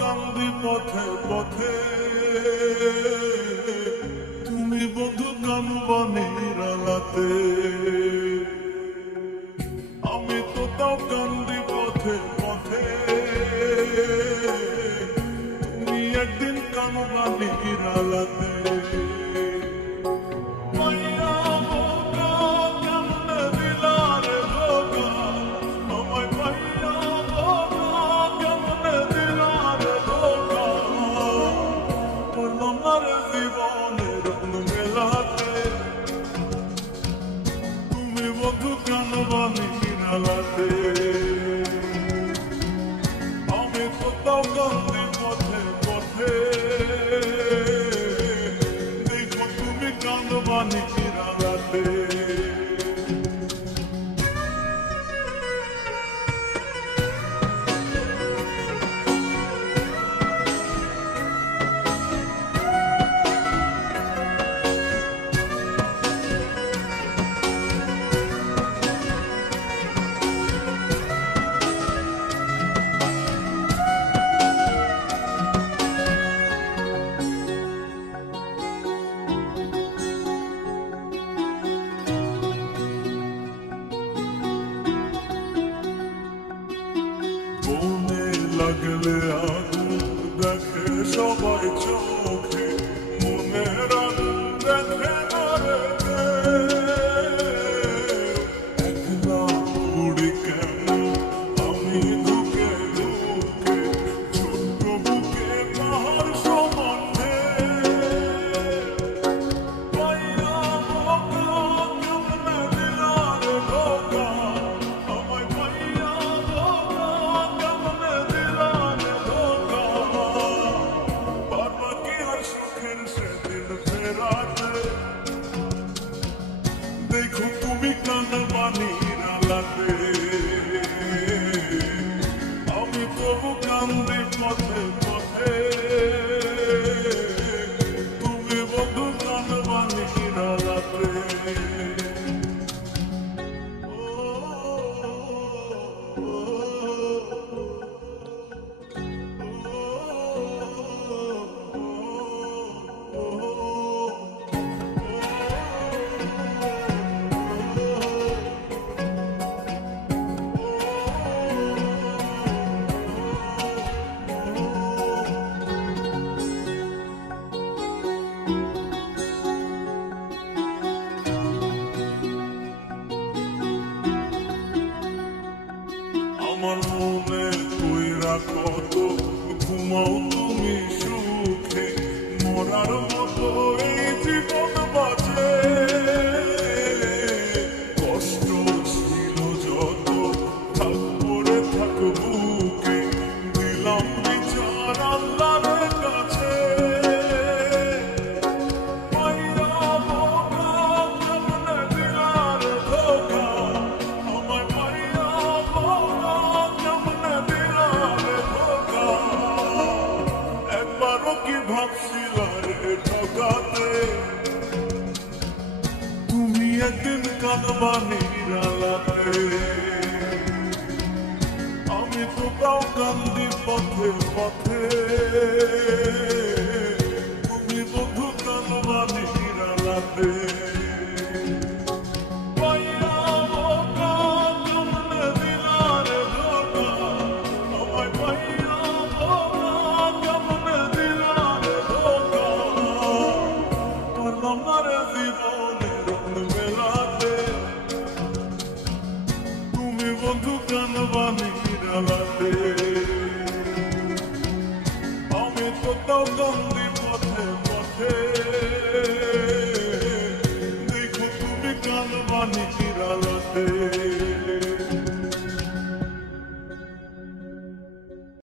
কান্দি পথে পথে, তুমি বন্ধু কানবা নিরালাতে। আমি তো তাও কান্দি পথে পথে, তুমি একদিন কানবা নিরালাতে। জীবনের মেলাতে তুমি বন্ধু কানবা নিরালাতে। আমি কোথাও কান্দি পথে পথে, দেখো তুমি কানবা নিরালাতে। মনে লাগলে আগুন দেখে সবাই চোখে, মনের আগুন দেখে মরে একলা উড়ি কেন আমি ঢুকে ঢুকে, ছোট্ট বুকে পাহাড় সমানে। পাইয়া মৌকা কেমনে দিলার ধোকা, আমায় পাইয়া দেখো তুমি কানবা নিরালাতে। আমি তবু কান্দি পথে পথে, তুমি বন্ধু কানবা নিরালাতে। আমার মনে কইরা কত ঘুমাও তুমি সুখে, মরার মতো এই জীবন বাজে। কষ্ট ছিল যত থাক পড়ে থাক বুকে, দিলাম বিচার আল্লাহর কাছে। কি ভাবছিলারে ঠকাতে, তুমি একদিন কানবা নিরালাতে। আমি তো তাও কান্দি পথে পথে, তুমি বন্ধু কানবা নিরালাতে। জীবনের মেলাতে তুমি বন্ধু কানবা নিরালাতে। আমি কোথাও কান্দি পথে পথে, দেখো তুমি কানবা নিরালাতে।